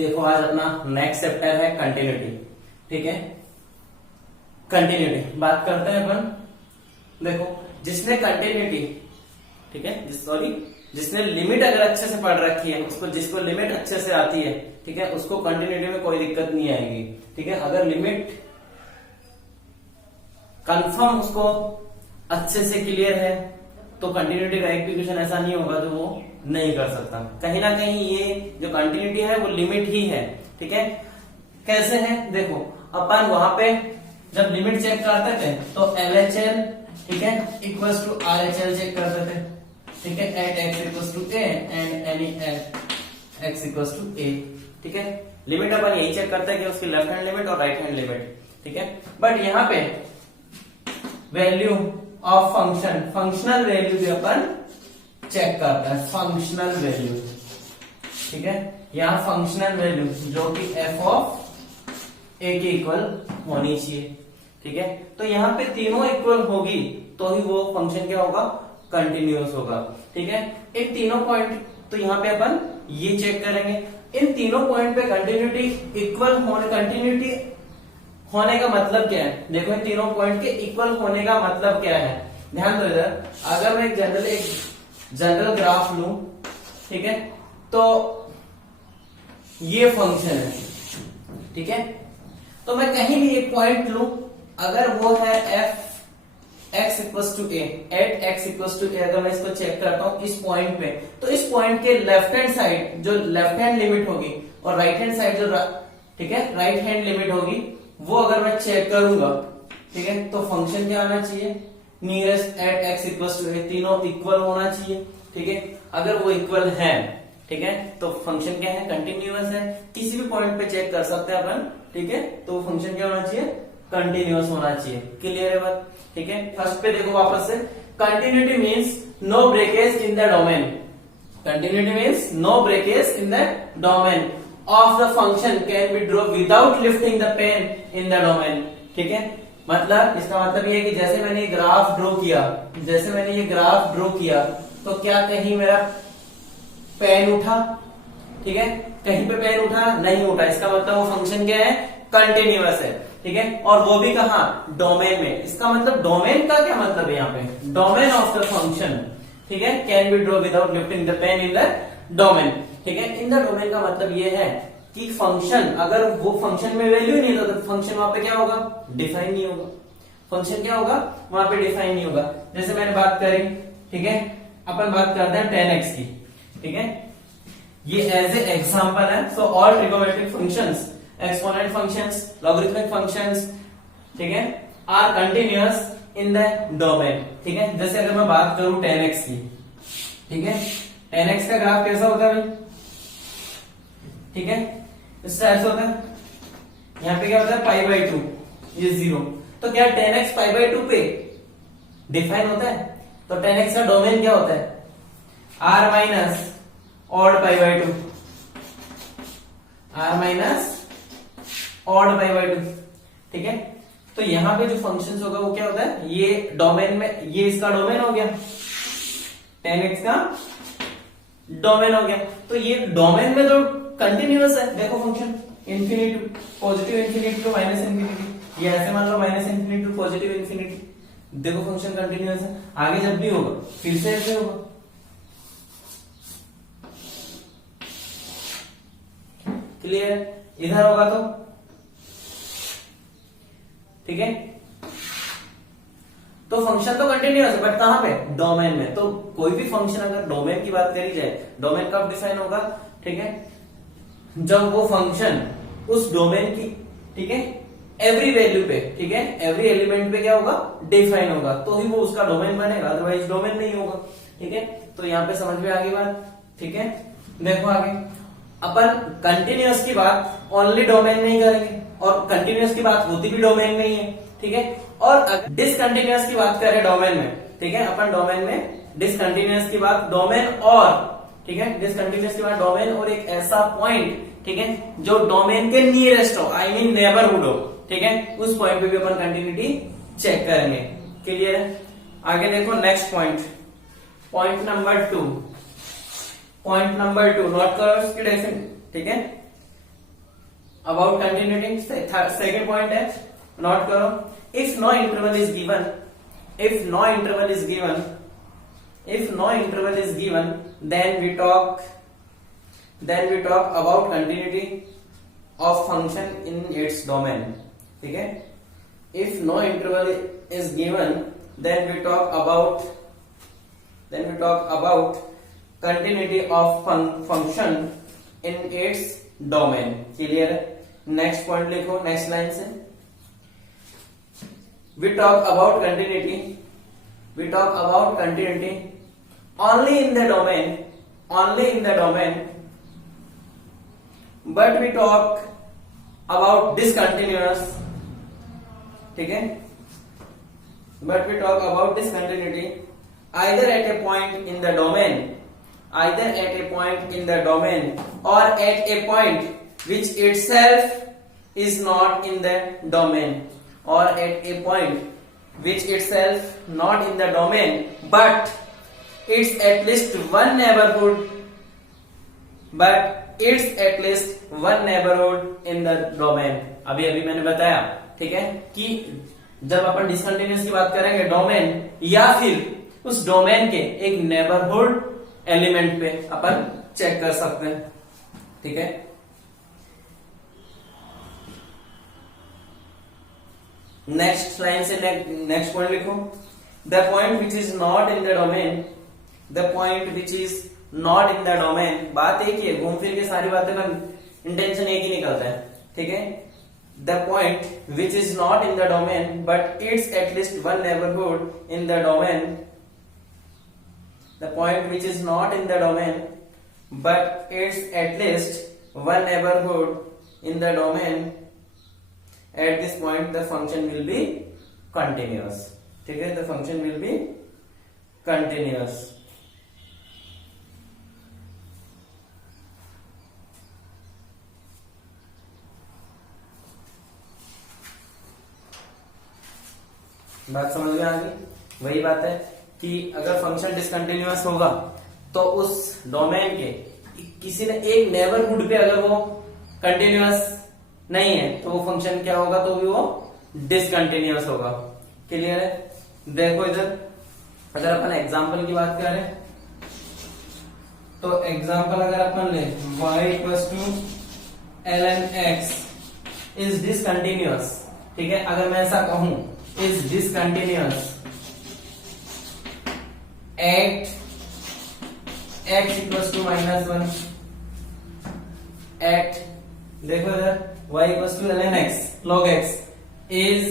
देखो आज अपना नेक्स्ट चैप्टर है कंटिन्यूटी। ठीक है, कंटिन्यूटी बात करते हैं अपन। देखो जिसने कंटिन्यूटी, ठीक है, जिसने लिमिट अगर अच्छे से पढ़ रखी है, जिसको लिमिट अच्छे से आती है, ठीक है, उसको कंटिन्यूटी में कोई दिक्कत नहीं आएगी। ठीक है, अगर लिमिट कंफर्म उसको अच्छे से क्लियर है तो कंटिन्यूटी का एक भी क्वेश्चन ऐसा नहीं होगा जो वो नहीं कर सकता। कहीं ना कहीं ये जो कंटिन्यूटी है वो लिमिट ही है। ठीक है, कैसे है देखो, अपन वहां पे जब लिमिट चेक करते थे तो LHL, ठीक है, इक्वल्स टू RHL चेक करते थे। ठीक है, at x equals to a and any at x equals to a। ठीक है, लिमिट अपन यही चेक करते हैं कि उसकी लेफ्ट हैंड लिमिट और राइट हैंड लिमिट। ठीक है, बट यहाँ पे वैल्यू ऑफ फंक्शनल वैल्यू भी अपन चेक करता है, फंक्शनल वैल्यू। ठीक है, यहाँ फंक्शनल वैल्यू जो कि f ऑफ a के इक्वल होनी चाहिए। ठीक है, तो यहाँ पे तीनों इक्वल होगी तो ही वो फंक्शन क्या होगा, कंटिन्यूअस होगा। ठीक है, इन तीनों पॉइंट तो यहाँ पे अपन ये चेक करेंगे, इन तीनों पॉइंट पे कंटिन्यूटी इक्वल होने का मतलब क्या है। देखो इन तीनों पॉइंट के इक्वल होने का मतलब क्या है, ध्यान दो इधर। अगर मैं एक जनरल ग्राफ लूं, ठीक है, तो ये फंक्शन है। ठीक है, तो मैं कहीं भी एक पॉइंट लूं, अगर वो है f x equals to a, at x equals to a, अगर मैं इसको चेक करता हूं इस पॉइंट पे, तो इस पॉइंट के लेफ्ट हैंड साइड जो लेफ्ट हैंड लिमिट होगी और राइट हैंड साइड जो ठीक है राइट हैंड लिमिट होगी, वो अगर मैं चेक करूंगा, ठीक है, तो फंक्शन क्या आना चाहिए, nearest at x equals to a, तीनों इक्वल होना चाहिए। ठीक है, अगर वो इक्वल है, ठीक है, तो फंक्शन क्या है, कंटिन्यूअस है। किसी भी पॉइंट पे चेक कर सकते हैं अपन। ठीक है, तो फंक्शन क्या होना चाहिए, कंटिन्यूअस होना चाहिए। क्लियर है बात। ठीक है, फर्स्ट पे देखो वापस से, continuity means no breakage in the domain. Continuity means no breakage in the domain of the function can be draw without lifting the pen in the domain. ठीक है, मतलब इसका मतलब ये है कि जैसे मैंने ये ग्राफ ड्रॉ किया, तो क्या कहीं मेरा पेन उठा, ठीक है, कहीं पे पेन उठा नहीं उठा, इसका मतलब वो फंक्शन क्या है, कंटिन्यूअस है। ठीक है, और वो भी कहा, डोमेन में। इसका मतलब डोमेन का क्या मतलब है, यहाँ पे डोमेन ऑफ द फंक्शन, ठीक है, can be draw without lifting the pen in the domain. ठीक है, इन द डोमेन का मतलब ये है कि फंक्शन, अगर वो फंक्शन में वैल्यू नहीं था तो फंक्शन वहां पे क्या होगा, डिफाइन नहीं होगा। फंक्शन क्या होगा, वहां पे डिफाइन नहीं होगा। जैसे मैंने बात करी, ठीक है, अपन बात करते हैं 10x की। ठीक है, ये एज ए एग्जांपल है। So all trigonometric functions, exponent functions, logarithmic functions, ठीक है, are continuous in the domain. ठीक है, जैसे अगर मैं बात करूं 10x की, ठीक है, 10x का ग्राफ कैसा होता है भाई, ठीक है, इस टाइप से होता है। यहाँ पे क्या होता है, पाई बाई 2, ये 0। तो क्या 10x पाई बाई 2 पे डिफाइन होता है, तो 10x का डोमेन क्या होता है, r minus odd pi by 2, r minus odd pi by 2। ठीक है, तो यहां पे जो फंक्शन होगा वो क्या होता है, ये डोमेन में, ये इसका डोमेन हो गया, 10x का डोमेन हो गया। तो ये डोमेन में तो कंटिन्यूअस है। देखो function infinity, positive infinity to minus infinity, ये ऐसे मान लो minus infinity to positive infinity. देखो फंक्शन कंटिन्यूअस है। आगे जब भी होगा फिर से ऐसे होगा। क्लियर, इधर होगा तो ठीक है, तो फंक्शन तो कंटिन्यूअस है, बट कहां पे, डोमेन में। तो कोई भी फंक्शन अगर डोमेन की बात करी जाए, डोमेन कब डिफाइन होगा, ठीक है, जब वो फंक्शन उस डोमेन की, ठीक है, एवरी वैल्यू पे, ठीक है, एवरी एलिमेंट पे क्या होगा, डिफाइन होगा, तो ही वो उसका डोमेन बनेगा, अदरवाइज डोमेन नहीं होगा। ठीक है, तो यहां पे समझ में आ गई बात। ठीक है, देखो आगे अपन कंटिन्यूअस की बात ओनली डोमेन में ही करेंगे, और कंटिन्यूअस की बात होती भी डोमेन में ही है। ठीक है, और डिसकंटिन्यूअस की बात करें डोमेन में, ठीक है, अपन डोमेन में डिसकंटिन्यूअस की बात डोमेन और, ठीक है, डिसकंटिन्यूअस की बात डोमेन और एक ऐसा पॉइंट, ठीक है, जो डोमेन के नियरेस्ट हो, आई मीन नेबरहुड हो, ठीक है, उस पॉइंट पे भी अपन कंटिन्यूटी चेक करेंगे। क्लियर है, आगे देखो next point, point number 2, not curves की डेफिनेशन। ठीक है, अबाउट कंटिन्यूटी सेकेंड पॉइंट है, नोट करो। If no interval is given, if no interval is given, then we talk about continuity of function in its domain, ठीक है। if no interval is given, then we talk about continuity of function in its domain, clear है। Next point लिखो, next line से, we talk about continuity only in the domain, but we talk about discontinuous, ठीक है, but we talk about discontinuity either at a point in the domain or at a point which itself is not in the domain, or at a point which itself not in the domain, but it's at least one neighborhood in the domain। अभी मैंने बताया, ठीक है, कि जब अपन discontinuous की बात करेंगे डोमेन या फिर उस डोमेन के एक नेबरहुड एलिमेंट पे अपन चेक कर सकते हैं, ठीक है। नेक्स्ट लाइन से नेक्स्ट पॉइंट लिखो, the point which is not in the domain, बात एक ही है, घूम फिर के सारी बातें का इंटेंशन एक ही निकलता है, ठीक है। The point which is not in the domain but it's at least one neighbourhood in the domain, the point which is not in the domain but it's at least one neighbourhood in the domain, at this point the function will be continuous, ठीक है, the function will be continuous। बात समझ में आ गई? वही बात है कि अगर फंक्शन डिसकंटिन्यूअस होगा तो उस डोमेन के किसी ने एक नेबरहुड पे अगर वो कंटिन्यूअस नहीं है तो वो फंक्शन क्या होगा, तो भी वो डिसकंटिन्यूअस होगा, क्लियर है। देखो इधर अगर अपन एग्जांपल की बात करें तो एग्जांपल अगर अपन ले y = ln x is discontinuous, ठीक है, अगर मैं ऐसा कहूं is discontinuous at x = -1 at, देखो इधर y = ln x log x is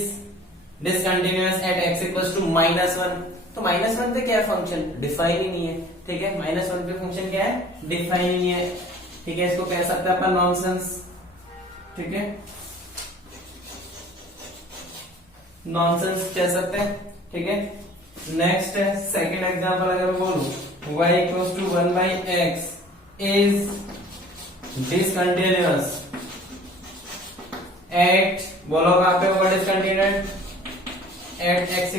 discontinuous at x = -1, तो -1 पे क्या है, फंक्शन डिफाइन ही नहीं है, ठीक है। -1 पे फंक्शन क्या है, डिफाइन ही नहीं है, ठीक है, इसको कह सकते हैं अपन नॉनसेंस, ठीक है, नॉनसेंस कह सकते हैं, ठीक है। नेक्स्ट है सेकंड एग्जांपल, अगर मैं बोलूं y = 1/x is discontinuous eight, बोलो कहां पे होगा डिसकंटिन्यूअस, एट x =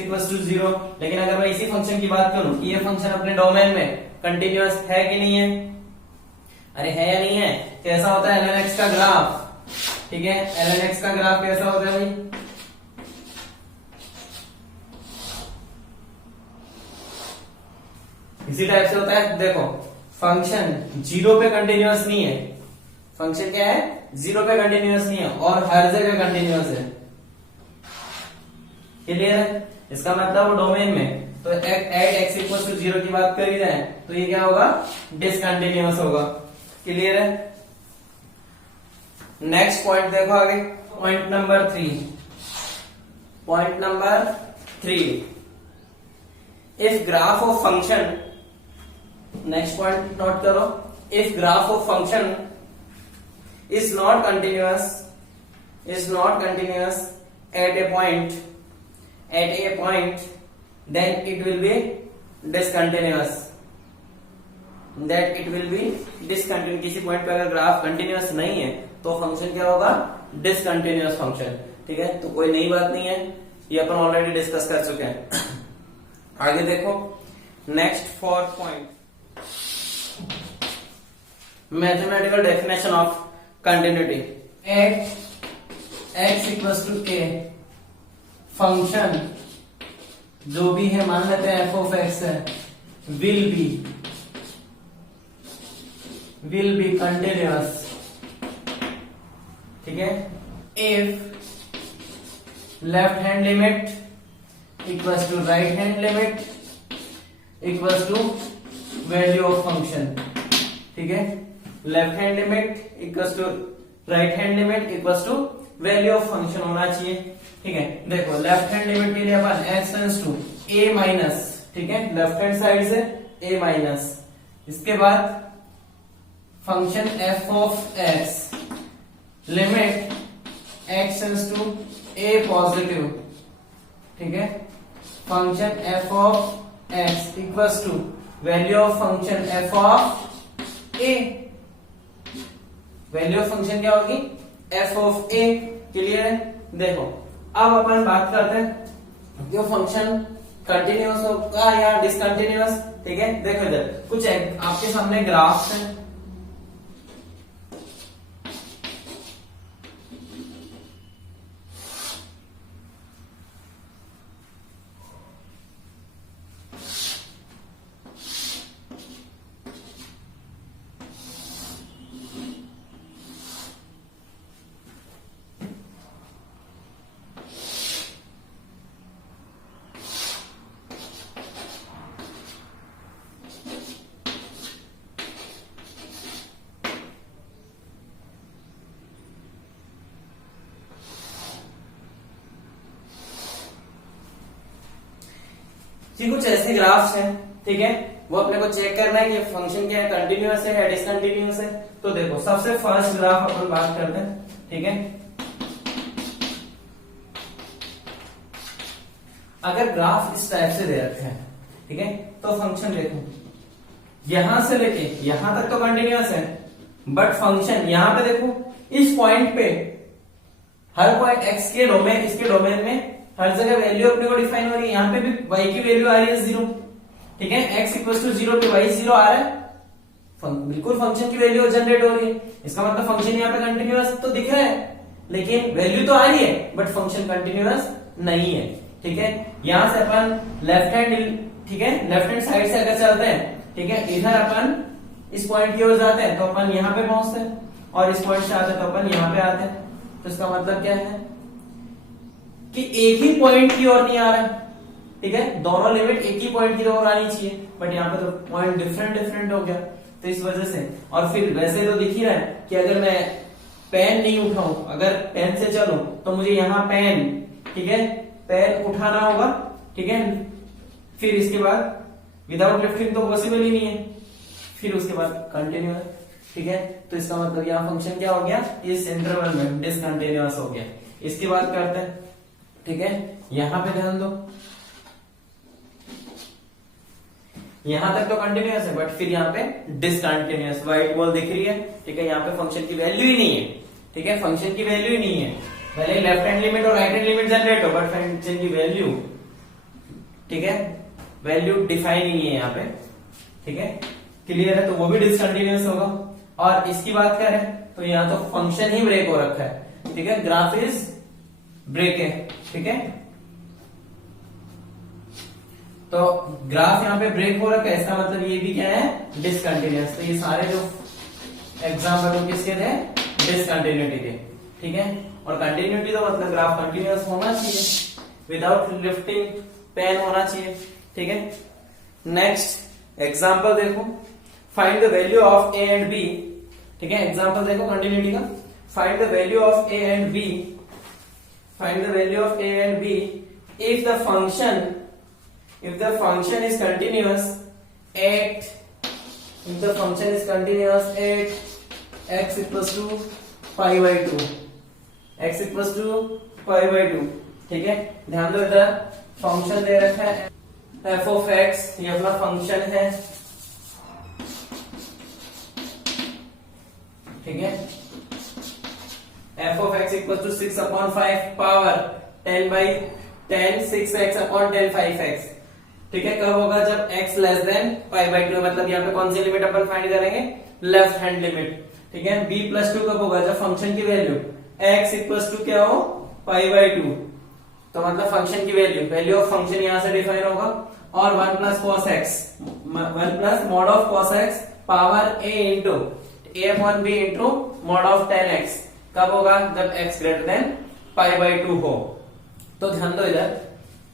0। लेकिन अगर मैं इसी फंक्शन की बात करूं कि ये फंक्शन अपने डोमेन में कंटिन्यूअस है कि नहीं है, अरे है या नहीं है, कैसा होता है ln x का ग्राफ, ठीक है, ln x का ग्राफ कैसा होता है भाई, इसी टाइप से होता है। देखो फंक्शन 0 पे कंटिन्यूअस नहीं है, फंक्शन क्या है, 0 पे कंटिन्यूअस नहीं है और हर जगह कंटिन्यूअस है, क्लियर है। इसका मतलब वो डोमेन में तो एट x = 0 की बात कर ही रहे हैं तो ये क्या होगा, डिसकंटिन्यूअस होगा, क्लियर है। नेक्स्ट पॉइंट देखो आगे, point number 3, if graph of function, next point note करो, if graph of function is not continuous at a point, then it will be discontinuous, किसी पॉइंट पे अगर ग्राफ कंटिन्यूअस नहीं है तो फंक्शन क्या होगा, डिसकंटिन्यूअस फंक्शन, ठीक है। तो कोई नई बात नहीं है, ये अपन ऑलरेडी डिस्कस कर चुके हैं। आगे देखो next 4 point, mathematical definition of continuity, x equals to a, function जो भी है मान लेते हैं एफ ऑफ एक्स है, विल बी कंटिन्यूअस, ठीक है, if left hand limit equals to right hand limit equals to value of function, ठीक है, left hand limit equals to right hand limit equals to value of function होना चाहिए, ठीक है। देखो लेफ्ट हैंड लिमिट के लिए अपन x tends to a minus, ठीक है, लेफ्ट हैंड साइड से a माइनस, इसके बाद function f of x limit x tends to a positive, ठीक है, function f of x equals to value of function f of a, value of function क्या होगी, f of a, clear है। देखो अब अपन बात करते हैं जो फंक्शन कंटिन्यूअस होगा या डिसकंटिन्यूअस, ठीक है। देखो इधर कुछ आपके सामने ग्राफ्स हैं, कुछ ऐसे ग्राफ्स हैं, ठीक है, वो अपने को चेक करना है कि फंक्शन क्या है, कंटिन्यूअस है या डिसकंटिन्यूअस है। तो देखो सबसे फर्स्ट ग्राफ अपन बात करते हैं, ठीक है। अगर ग्राफ इस टाइप से दे रखे हैं, ठीक है, तो फंक्शन देखो यहां से लेके यहां तक तो कंटिन्यूअस है, बट फंक्शन यहां पे देखो इस पॉइंट पे, हर पॉइंट एक्स के डोमेन, इसके डोमेन में हर जगह वैल्यू अपने को डिफाइन हो रही है। यहाँ पे भी y की वैल्यू आ रही है 0, ठीक है, x इक्वल्स टू 0 पे y 0 आ रहा है, बिल्कुल फंक्शन की वैल्यू जनरेट हो रही है। इसका मतलब फंक्शन यहाँ पे कंटिन्यूअस तो दिख रहा है, लेकिन वैल्यू तो आ रही है बट फंक्शन कंटिन्यूअस नहीं है, ठीक है। यहां से अपन लेफ्ट हैंड, ठीक है, लेफ्ट हैंड साइड से अगर चलते हैं, ठीक है, इधर अपन इस पॉइंट की ओर जाते हैं तो अपन यहाँ पे पहुंचते हैं, और इस पॉइंट से आते हैं तो अपन यहाँ पे आते हैं। तो इसका मतलब क्या है कि एक ही पॉइंट की ओर नहीं आ रहा है, ठीक है, दोनों लिमिट एक ही पॉइंट की ओर आनी चाहिए, बट यहाँ पे तो पॉइंट डिफरेंट हो गया, तो इस वजह से। और फिर वैसे तो दिख ही रहा है कि अगर मैं पेन नहीं उठाऊं, अगर पेन से चलूं तो मुझे यहाँ पेन, ठीक है, पेन उठाना होगा, ठीक है, फिर इसके बाद विदाउट लिफ्टिंग तो पॉसिबल ही नहीं है, फिर उसके बाद कंटिन्यूअस, ठीक है। तो इसका मतलब यहाँ फंक्शन क्या हो गया, इस इंटरवल में डिसकंटिन्यूअस हो गया। इसकी बात करते हैं, ठीक है, यहां पे ध्यान दो, यहां तक तो कंटिन्यूअस है बट फिर यहाँ पे डिसकंटिन्यूअस, व्हाइट बॉल दिख रही है, ठीक है, यहाँ पे फंक्शन की वैल्यू ही नहीं है, ठीक है, फंक्शन की वैल्यू ही नहीं है, भले लेफ्ट हैंड लिमिट और राइट हैंड लिमिट जनरेट हो, बट फंक्शन की वैल्यू, ठीक है, वैल्यू डिफाइन ही नहीं है यहाँ पे, ठीक है, क्लियर है। तो वो भी डिसकंटिन्यूअस होगा। और इसकी बात करें तो यहाँ तो फंक्शन ही ब्रेक हो रखा है, ठीक है, ग्राफ इज ब्रेक है, ठीक है, तो ग्राफ यहाँ पे ब्रेक हो रखा है, इसका मतलब ये भी क्या है, डिसकंटिन्यूअस। तो ये सारे जो एग्जाम्पल वो किसके थे, डिसकंटिन्यूटी के, ठीक है। और कंटिन्यूटी तो मतलब ग्राफ कंटिन्यूअस होना चाहिए, विदाउट लिफ्टिंग पेन होना चाहिए, ठीक है। नेक्स्ट एग्जाम्पल देखो, find the value of a and b, ठीक है, एग्जाम्पल देखो कंटिन्यूटी का, find the value of a and b, find the value of a and b if the function is continuous at x equals to pi by 2, x equals to pi by 2, ठीक है। ध्यान दो इधर function दे रखा है f of x, ये अपना function है, ठीक है, f of x equals to 6/5 power 10 by 10 6x upon 10 5x, ठीक है। कब होगा, जब x less than pi by 2, मतलब यहाँ पे कौन सी लिमिट अपन फाइंड करेंगे, लेफ्ट हैंड लिमिट। ठीक है। b प्लस 2 कब होगा, जब फंक्शन की वैल्यू x इक्वल टू क्या हो, π/2, तो मतलब फंक्शन की वैल्यू ऑफ फंक्शन यहां से डिफाइन होगा, और 1 plus cos x, 1 plus mod of cos x power a into a upon b into mod of ten x, कब होगा, जब x ग्रेटर देन π/2 हो। तो ध्यान दो इधर,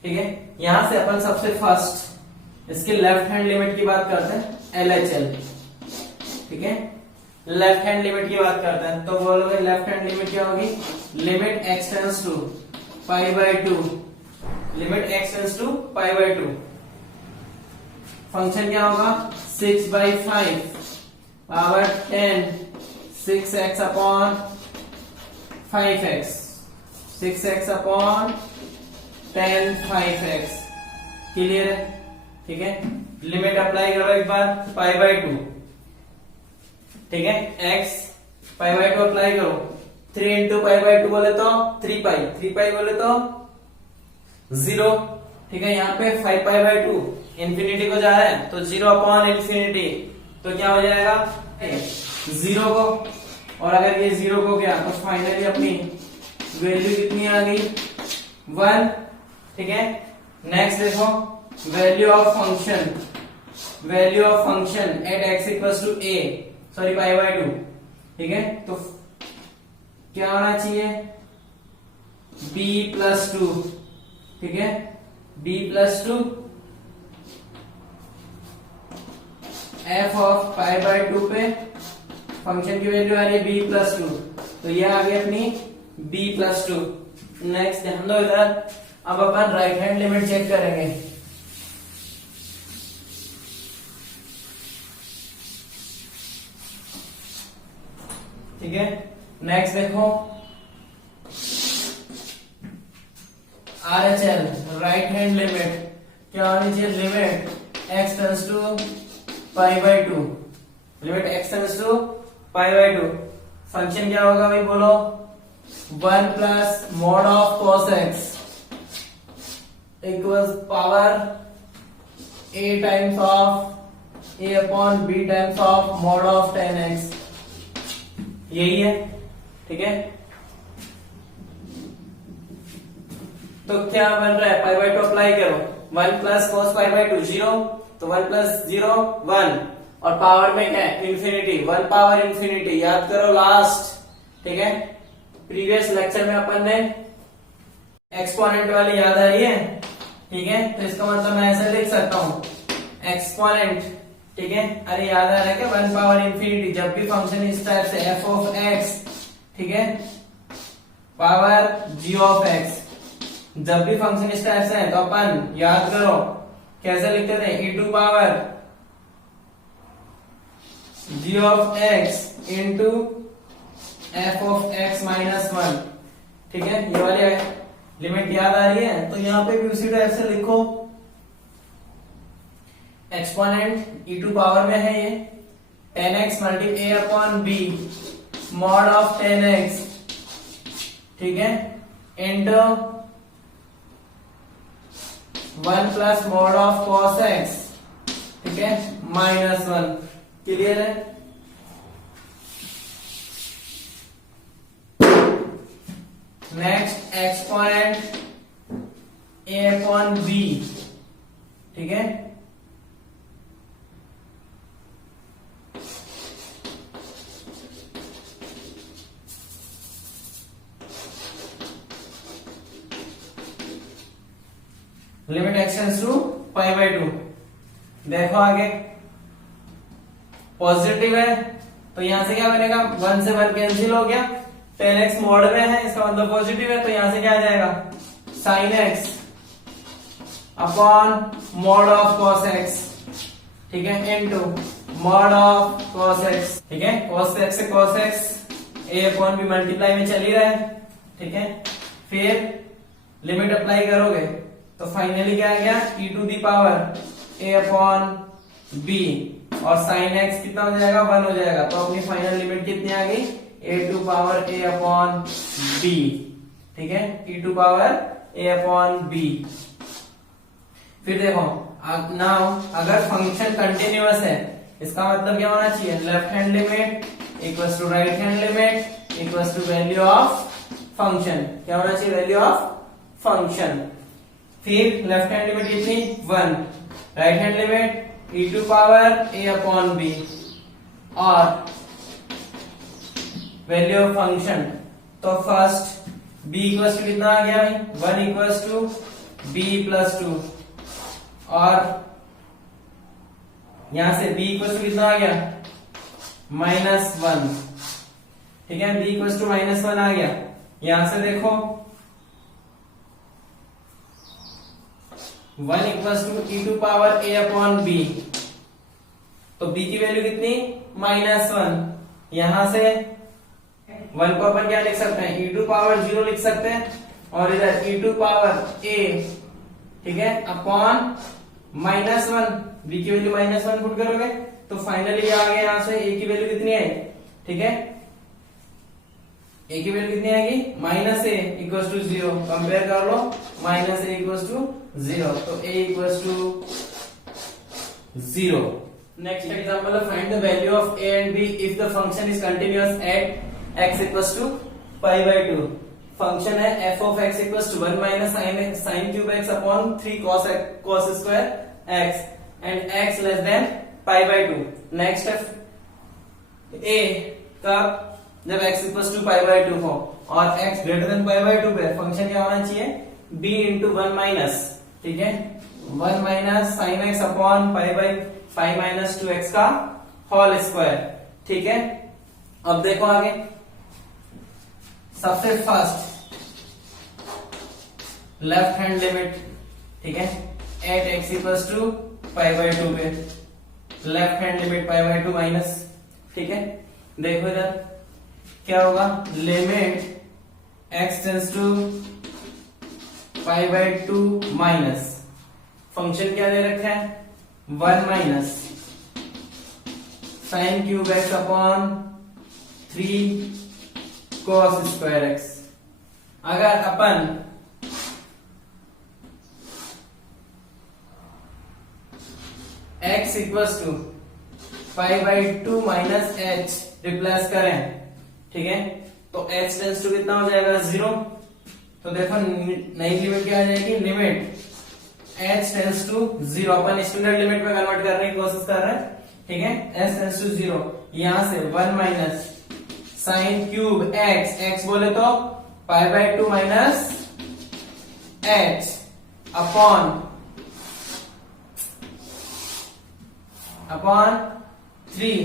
ठीक है। यहां से अपन सबसे फर्स्ट इसके लेफ्ट हैंड लिमिट की बात करते हैं, LHL, ठीक है। लेफ्ट हैंड लिमिट की बात करते हैं, तो बोलोगे लेफ्ट हैंड लिमिट क्या होगी, limit x tends to π/2, limit x tends to π/2, function क्या होगा, 6/5 power 10, 6x upon 5x, 6x upon 10 5x, clear है, ठीक है। लिमिट अप्लाई करो एक बार, π/2, ठीक है, x π/2 अप्लाई करो, 3 इंटू π/2 बोले तो 3π, 3π बोले तो 0, ठीक है। यहाँ पे 5π/2 इंफिनिटी को जा रहा है, तो 0 अपॉन इंफिनिटी, तो क्या हो जाएगा 0 को, और अगर ये 0 को गया तो फाइनली अपनी वैल्यू कितनी आ गई, 1, ठीक है। नेक्स्ट देखो, value of function at x equal to a, sorry π/2, ठीक है। तो क्या होना चाहिए, b प्लस 2, ठीक है, b प्लस 2 f ऑफ π/2 पे फंक्शन की वैल्यू आ रही है b प्लस 2, तो ये आ गई अपनी b प्लस 2। नेक्स्ट ध्यान दो इधर, अब अपन राइट हैंड लिमिट चेक करेंगे, ठीक है। नेक्स्ट देखो, RHL राइट हैंड लिमिट क्या होनी चाहिए, limit x tends to π/2, limit x tends to π/2, function क्या होगा भाई बोलो, 1 plus mod of cos x equals power a times of a upon b times of mod of ten x, यही है, ठीक है। तो क्या बन रहा है, π/2 अप्लाई करो, 1 प्लस cos π/2 0, तो 1 प्लस 0 1, और पावर में क्या है, इंफिनिटी, 1 पावर इंफिनिटी, याद करो लास्ट, ठीक है। प्रीवियस लेक्चर में अपन ने एक्सपोनेंट वाली याद आ रही है, ठीक है। तो इसका मतलब मैं ऐसे लिख सकता हूं, एक्सपोनेंट, ठीक है। अरे याद आ रहा है क्या, 1 पावर इंफिनिटी, जब भी फंक्शन इस टाइप से f ऑफ x, ठीक है, पावर g ऑफ x, जब भी फंक्शन इस टाइप से है तो अपन याद करो कैसे लिखते थे, e to power g of x into f of x minus 1, ठीक है। ये वाली लिमिट याद आ रही है, तो यहाँ पे भी उसी टाइप से लिखो, एक्सपोनेंट e टू पावर में है ये 10x multi a upon b mod of 10x, ठीक है, into 1 plus mod of cos x, ठीक है, माइनस 1, क्लियर है। Next exponent a upon b, ठीक है, लिमिट x टेंड्स टू π/2, देखो आगे पॉजिटिव है, तो यहां से क्या बनेगा, 1 से 1 कैंसिल हो गया, 10x मॉड में है, इसका मतलब पॉजिटिव है, तो यहां से क्या आ जाएगा, sin x upon mod of cos x, ठीक है, into mod of cos x, ठीक है। cos x से cos x a upon b multiply में चल ही रहा है, ठीक है। फिर लिमिट अप्लाई करोगे तो फाइनली क्या आ गया, e to the power a upon b, और sin x कितना हो जाएगा, 1 हो जाएगा, तो अपनी फाइनल लिमिट कितनी आ गई, a to power a upon b, ठीक है, e to power a upon b। फिर देखो नाउ अगर फंक्शन कंटिन्यूअस है, इसका मतलब क्या होना चाहिए, left hand limit equals to right hand limit equals to value of function. क्या होना चाहिए? Value of function. फिर लेफ्ट हैंड लिमिट कितनी? 1, right hand limit e to power a upon b और वैल्यू ऑफ फंक्शन। तो first b equals to कितना आ गया भाई? 1 इक्वल्स टू b प्लस 2 और यहां से b इक्वल्स टू कितना आ गया? -1। ठीक है, b इक्वल्स टू -1 आ गया। यहां से देखो 1 equals to e to power a upon b, तो b की वैल्यू कितनी? -1। यहां से 1 को अपन क्या लिख सकते हैं? e टू पावर 0 लिख सकते हैं और इधर e टू पावर a, ठीक है, अपॉन -1। b की वैल्यू -1 पुट करोगे तो फाइनली आ गया यहां से a की वैल्यू कितनी आई? ठीक है, a की वैल्यू कितनी आएगी? -a equals to 0। कंपेयर कर लो, -a इक्वल्स टू 0, तो a equals to 0। Next example, find the value of a and b if the function is continuous at x equals to π/2। Function है f of x equals to 1 minus sin cube x upon 3 cos square x and x less than π/2। Next है a का जब x equals to π/2 हो और x greater than π/2 पे function क्या होना चाहिए? b इंटू 1 माइनस, ठीक है, 1 minus sin x upon pi minus 2x का होल स्क्वायर। ठीक है, अब देखो आगे। सबसे फर्स्ट लेफ्ट हैंड लिमिट, ठीक है, एट x इक्वल्स टू π/2 पे लेफ्ट हैंड लिमिट π/2 माइनस, ठीक है, देखो इधर क्या होगा? Limit x tends to π/2 minus function क्या दे रखा है? 1 minus sin cube x upon 3 cos square x। अगर अपन x equals to π/2 minus h replace करें, ठीक है, तो h टेंस टू कितना हो जाएगा? 0। तो देखो नई लिमिट क्या आ जाएगी? Limit h tends to 0। अपन स्टैंडर्ड लिमिट में कन्वर्ट करने की कोशिश कर रहे हैं, ठीक है, h टेंस टू 0। यहां से 1 माइनस sin क्यूब x बोले तो π/2 minus h upon 3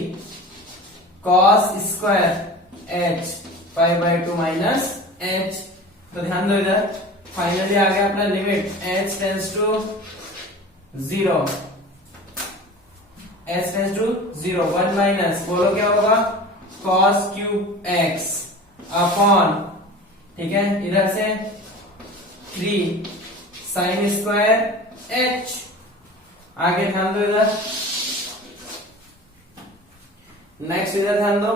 cos square h π/2 minus h। तो ध्यान दो इधर, फाइनली आ गया अपना limit h tends to 0, h tends to 0, 1 minus बोलो क्या होगा? cos क्यूब x अपॉन, ठीक है, इधर से 3 sin स्क्वायर h। आगे ध्यान दो इधर, नेक्स्ट इधर ध्यान दो,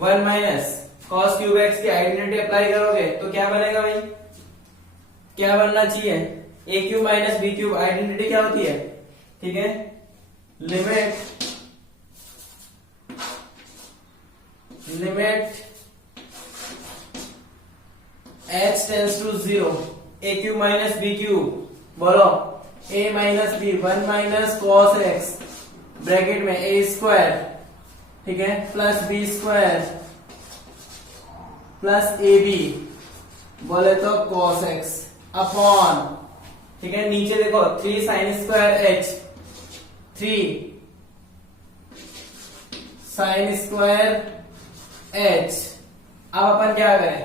1 माइनस cos क्यूब x की आइडेंटिटी अप्लाई करोगे तो क्या बनेगा भाई? क्या बनना चाहिए? a cube minus b cube. Identity क्या होती है? ठीक है, limit h tends to 0, a cube minus b cube, बोलो a minus b, 1 minus cos x bracket में a स्क्वायर, ठीक है, plus b square plus ab बोले तो cos x अपॉन, ठीक है, नीचे देखो 3 sin square h, 3 sin square h। अब अपन क्या करें?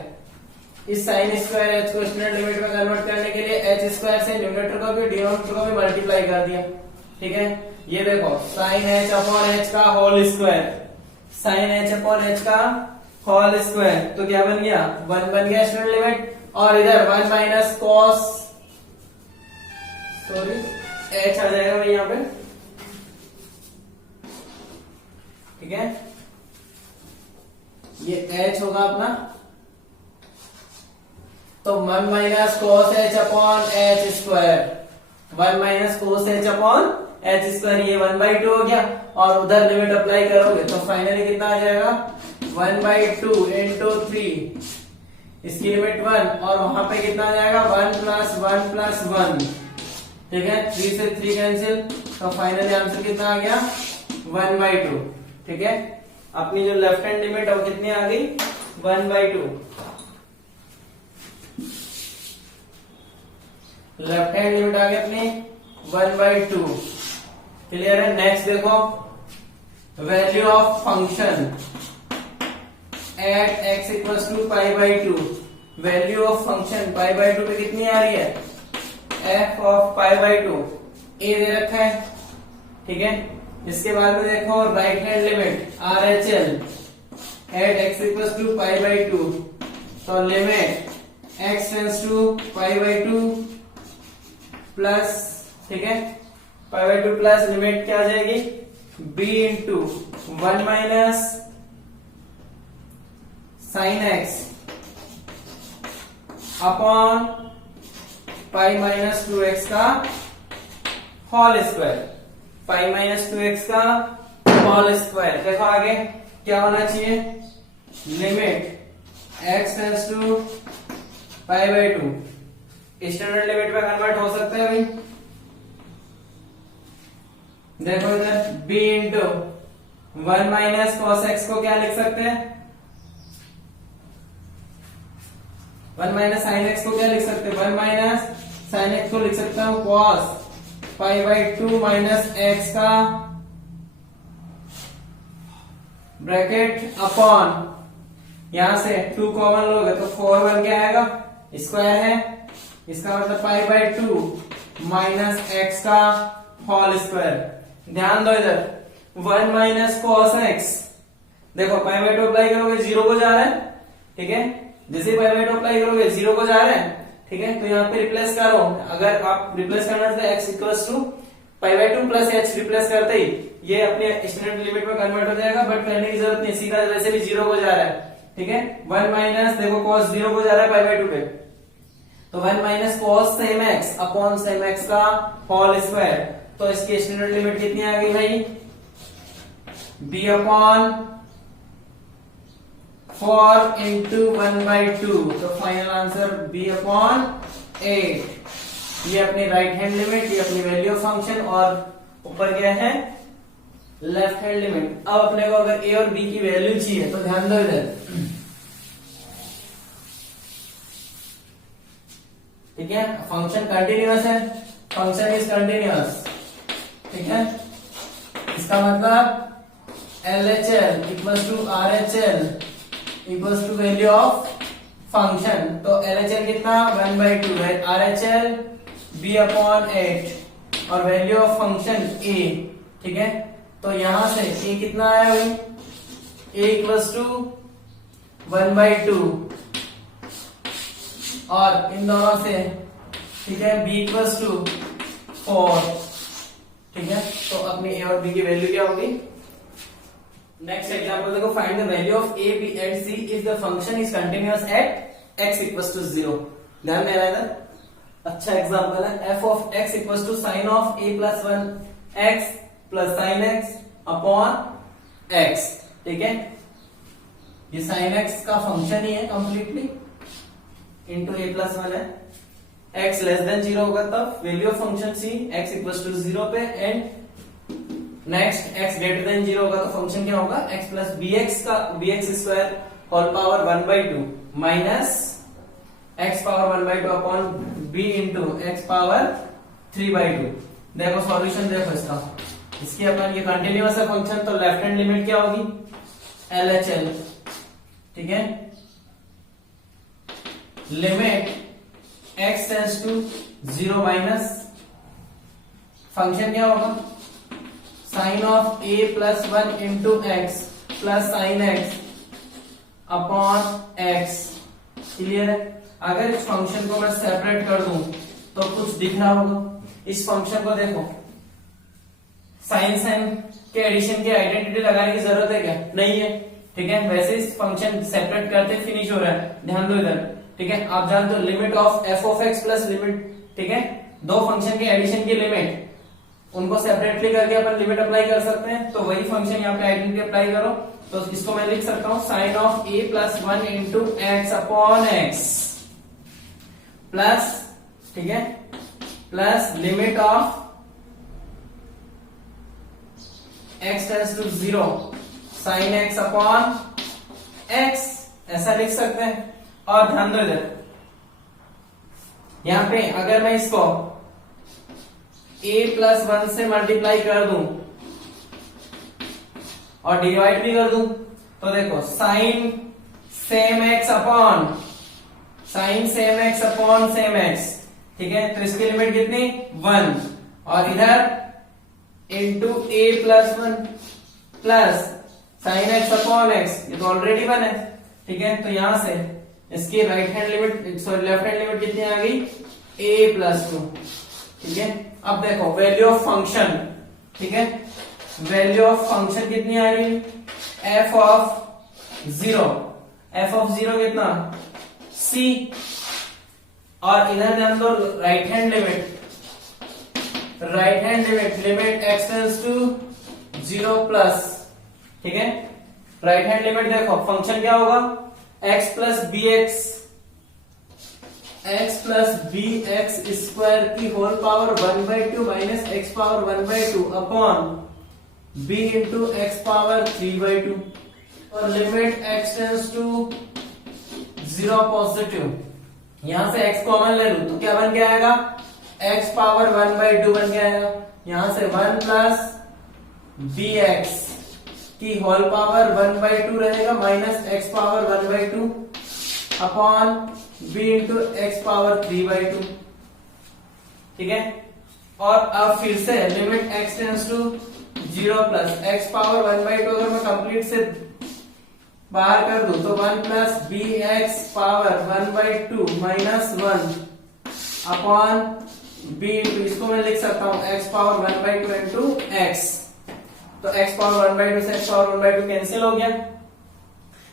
इस sin स्क्वायर h को स्टैंडर्ड लिमिट में कन्वर्ट करने के लिए h स्क्वायर से न्यूमरेटर को भी डिनोमिनेटर को भी मल्टीप्लाई कर दिया, ठीक है। ये देखो sin h अपॉन h का whole square, sin h upon h का होल स्क्वायर, तो क्या बन गया? 1 बन गया स्टैंडर्ड लिमिट, और इधर 1 माइनस कॉस, सॉरी h आ जाएगा भाई यहाँ पे, ठीक है, ये h होगा अपना, तो 1 minus cos h upon h square, 1 minus cos h upon h square, ये 1/2 हो गया, और उधर लिमिट अप्लाई करोगे तो फाइनली कितना आ जाएगा? 1/2 इंटू 3, इसकी लिमिट 1, और वहां पे कितना आ जाएगा 1 + 1 + 1, ठीक है। 3 से 3 कैंसिल, तो फाइनली आंसर कितना आ गया 1/2, ठीक है। अपनी जो लेफ्ट हैंड लिमिट है वो कितनी आ गई 1/2, लेफ्ट हैंड लिमिट आ गई अपनी 1/2, क्लियर है। नेक्स्ट देखो, value of function at x = π/2, value of function π/2 पे कितनी आ रही है f of π/2, a दे रखा है, ठीक है। इसके बाद में देखो right hand limit RHL at x = π/2, तो लिमिट x → π/2 प्लस, ठीक है, π/2 प्लस लिमिट क्या आ जाएगी b × 1 - sin x upon π - 2x का होल स्क्वायर, π - 2x का होल स्क्वायर। देखो आगे क्या होना चाहिए, लिमिट x → π/2, स्टैंडर्ड लिमिट पे कन्वर्ट हो सकता है भाई। देखो इधर b × 1 - cos x को क्या लिख सकते हैं, 1 - sin x को क्या लिख सकते हैं, 1 - sin x को लिख सकता हूं cos π/2 - x का ब्रैकेट अपॉन, यहां से 2 कॉमन लोगे तो 4 बन के आएगा, स्क्वायर है, इसका मतलब π/2 - x का होल स्क्वायर। ध्यान दो इधर 1 - cos x, देखो π/2 अप्लाई करोगे 0 को जा रहा है, ठीक है। जैसे π/2 अप्लाई करोगे 0 को जा रहा है, ठीक है। तो यहाँ पे रिप्लेस करो, अगर आप रिप्लेस करना चाहते हैं x = π/2 + h रिप्लेस करते ही ये अपने स्टैंडर्ड लिमिट में कन्वर्ट हो जाएगा, बट करने की जरूरत नहीं, सीधा वैसे भी 0 को जा रहा है, ठीक है। 1 - देखो cos 0 को जा रहा है π/2 पे, तो 1 - cos same x upon same x का होल स्क्वायर, तो इसकी स्टैंडर्ड लिमिट कितनी आ गई भाई b अपॉन 4 × 1/2, तो फाइनल आंसर b अपॉन 8। ये अपनी राइट हैंड लिमिट, ये अपनी वैल्यू ऑफ फंक्शन, और ऊपर क्या है लेफ्ट हैंड लिमिट। अब अपने को अगर a और b की वैल्यू चाहिए तो ध्यान दो इधर, ठीक है। फंक्शन कंटिन्यूअस है, फंक्शन इज कंटिन्यूअस, ठीक है। इसका मतलब LHL = RHL = value of function, तो LHL कितना 1/2 है, RHL b अपॉन 8, और वैल्यू ऑफ फंक्शन a, ठीक है। तो यहां से a कितना आया भाई, a = 1/2, और इन दोनों से, ठीक है, b = 4, ठीक है। तो अपनी a और b की वैल्यू क्या होगी। नेक्स्ट एग्जांपल देखो, find the value of a, b and c if the function is continuous at x = 0। ध्यान में आ रहा है, अच्छा एग्जांपल है, f of x = sin of a + 1x + sin x upon x, ठीक है। ये sin x का फंक्शन ही है कंप्लीटली, इंटू a + 1 है। x < 0 होगा तब value of function c x = 0 पे, एंड नेक्स्ट x > 0 होगा तो फंक्शन क्या होगा x + bx का bx² whole power 1/2 minus x power 1/2 upon b into x power 3/2। देखो सॉल्यूशन देखो इसका, इसकी अपन ये कंटिन्यूअस है फंक्शन, तो लेफ्ट हैंड लिमिट क्या होगी LHL, ठीक है। लिमिट x → 0 माइनस फंक्शन क्या होगा sin of a + 1 into x plus sin x upon x, clear है। अगर इस फंक्शन को मैं सेपरेट कर दूं तो कुछ दिख रहा होगा, इस फंक्शन को देखो, साइन के एडिशन की आइडेंटिटी लगाने की जरूरत है क्या, नहीं है, ठीक है। वैसे इस फंक्शन सेपरेट करते फिनिश हो रहा है, ध्यान दो इधर, ठीक है। आप जानते हो limit of f of x plus limit, ठीक है, दो फंक्शन के एडिशन की लिमिट, उनको सेपरेटली करके अपन लिमिट अप्लाई कर सकते हैं। तो वही फंक्शन यहाँ पे आइडेंटिटी अप्लाई करो, तो इसको मैं लिख सकता हूं sine of a plus 1 into x upon x plus, ठीक है, plus limit of x tends to 0 sine x upon x, ऐसा लिख सकते हैं। और ध्यान दो इधर, यहां पे अगर मैं इसको a प्लस 1 से मल्टीप्लाई कर दूं और डिवाइड भी कर दूं, तो देखो sine same x upon same x, ठीक है, तो इसकी लिमिट कितनी 1, और इधर into a plus 1 plus sign x upon x, ये तो ऑलरेडी 1 है, ठीक है। तो यहां से इसकी right hand limit, sorry left hand limit कितनी आ गई a प्लस 2, ठीक है। अब देखो वैल्यू ऑफ फंक्शन, ठीक है, वैल्यू ऑफ फंक्शन कितनी आ रही है f ऑफ 0 कितना c, और इधर ध्यान दो right hand limit limit x tends to 0 plus, ठीक है। राइट हैंड लिमिट देखो फंक्शन क्या होगा x प्लस bx स्क्वायर की whole power 1/2 minus x power 1/2 upon b into x power 3/2, और limit x tends to 0 positive, यहां से x common ले लूं तो क्या बन के आएगा x पावर 1/2 बन के आएगा। यहां से 1 प्लस bx की होल पावर 1/2 रहेगा minus x power 1/2 upon b into x power 3/2, ठीक है। और अब फिर से limit x tends to 0 plus x power 1/2 अगर मैं कंप्लीट से बाहर कर दूं तो 1 plus bx power 1/2 minus 1 upon b into, इसको मैं लिख सकता हूं x पावर 1/2 इंटू x, तो x पावर 1/2 से x पावर 1/2 कैंसिल हो गया।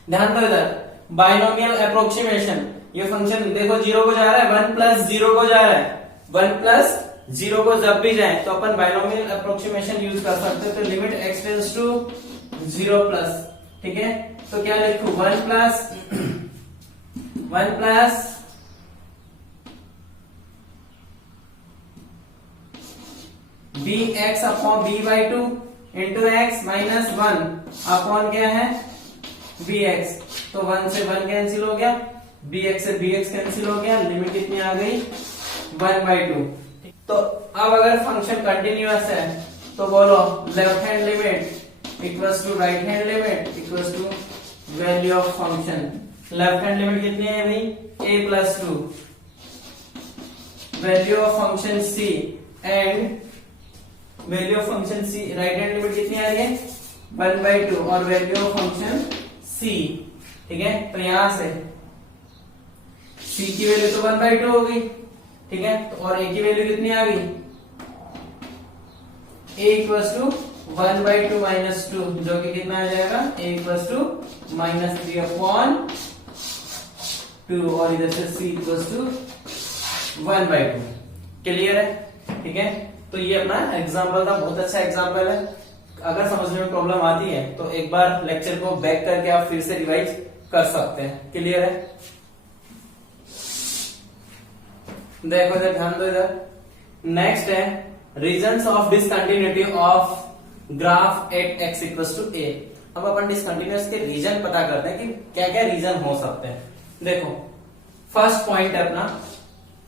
ध्यान दो इधर बाइनोमियल अप्रोक्सीमेशन, ये फंक्शन देखो 0 को जा रहा है, 1 प्लस 0 को जा रहा है, 1 प्लस 0 को जब भी जाए तो अपन बाइनोमियल अप्रोक्सीमेशन यूज कर सकते हैं। तो limit x tends to 0 plus, ठीक है, तो क्या लिखूं 1 plus bx upon b/2 into x minus 1 upon क्या है bx, तो 1 से 1 कैंसिल हो गया, bx से bx कैंसिल हो गया, लिमिट कितनी आ गई 1/2। तो अब अगर फंक्शन कंटिन्यूअस है तो बोलो left hand limit equals to right hand limit equals to value of function. Left hand limit कितनी है भाई a plus 2, value of function c, and value of function c right hand limit कितनी आ रही है 1/2, और वैल्यू ऑफ फंक्शन c, ठीक है। तो यहां से c की वैल्यू तो 1/2 हो गई, ठीक है, तो और a की वैल्यू कितनी आ गई a इक्वल्स टू 1/2 माइनस 2, जो कि कितना आ जाएगा a इक्वल्स टू -3 अपॉन 2, और इधर से c इक्वल्स टू 1/2। क्लियर है, ठीक है। तो ये अपना एग्जाम्पल था, बहुत अच्छा एग्जाम्पल है। अगर समझने में प्रॉब्लम आती है तो एक बार लेक्चर को बैक करके आप फिर से रिवाइज कर सकते हैं। क्लियर है, देखो इधर ध्यान दो। इधर नेक्स्ट है reasons of discontinuity of graph at x equals to a। अब अपन डिसकंटिन्यूअस के रीजन पता करते हैं कि क्या क्या रीजन हो सकते हैं। देखो फर्स्ट पॉइंट है अपना,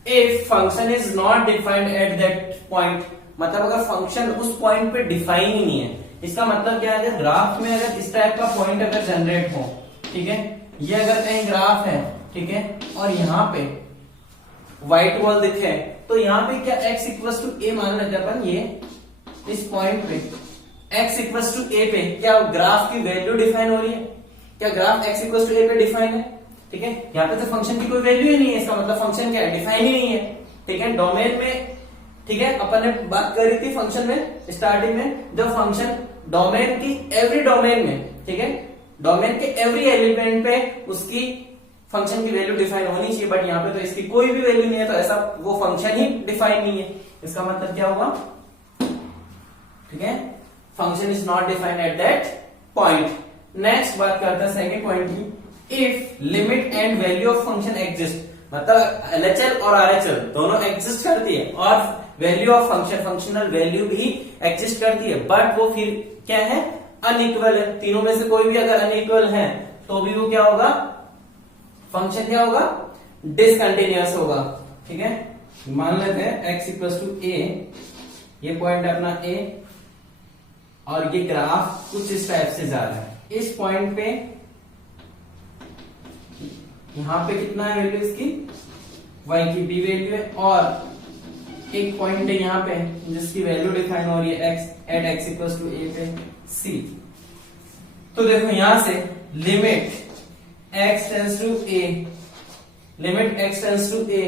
if function is not defined at that point, मतलब अगर फंक्शन उस पॉइंट पे डिफाइन ही नहीं है। इसका मतलब क्या है, ग्राफ में अगर इस टाइप का पॉइंट अगर जनरेट हो, ठीक है, ये अगर कहीं ग्राफ है, ठीक है, और यहाँ पे व्हाइट बॉल दिखे तो यहाँ पे क्या x इक्वल्स टू a मान लेते अपन, ये इस पॉइंट पे x इक्वल्स टू a पे क्या ग्राफ की वैल्यू डिफाइन हो रही है, क्या graph x equals to a पे डिफाइन है, ठीक है। यहाँ पे तो फंक्शन की कोई वैल्यू ही नहीं है, इसका मतलब फंक्शन क्या है, डिफाइन ही नहीं है, ठीक है। डोमेन में, ठीक है, अपन ने बात करी थी फंक्शन में स्टार्टिंग में, जब फंक्शन डोमेन की एवरी डोमेन में, ठीक है, डोमेन के एवरी एलिमेंट पे उसकी फंक्शन की वैल्यू डिफाइन होनी चाहिए, बट यहाँ पे तो इसकी कोई भी वैल्यू नहीं है, तो ऐसा वो फंक्शन ही डिफाइन नहीं है। इसका मतलब क्या हुआ, ठीक है, function is not defined at that point. Next बात करते हैं सेकंड पॉइंट की, if limit and value of function exist, मतलब एलएचएल और आरएचएल दोनों एग्जिस्ट करती है और value of function, functional value भी एग्जिस्ट करती है, बट वो फिर क्या है, अनइक्वल है। तीनों में से कोई भी अगर अनइक्वल है तो भी वो क्या होगा, फंक्शन क्या होगा, डिसकंटिन्यूअस होगा। ठीक है, मान लेते हैं x इक्वल टू ए, ये पॉइंट है अपना ए और ये ग्राफ कुछ इस टाइप से जा रहा है। इस पॉइंट पे यहां पे कितना है वैल्यू इसकी, y की b वैल्यू है, और एक पॉइंट है यहां पे जिसकी वैल्यू डिफाइन हो रही है x at x equal to a पे c। तो देखो यहां से limit x tends to a, limit x tends to a,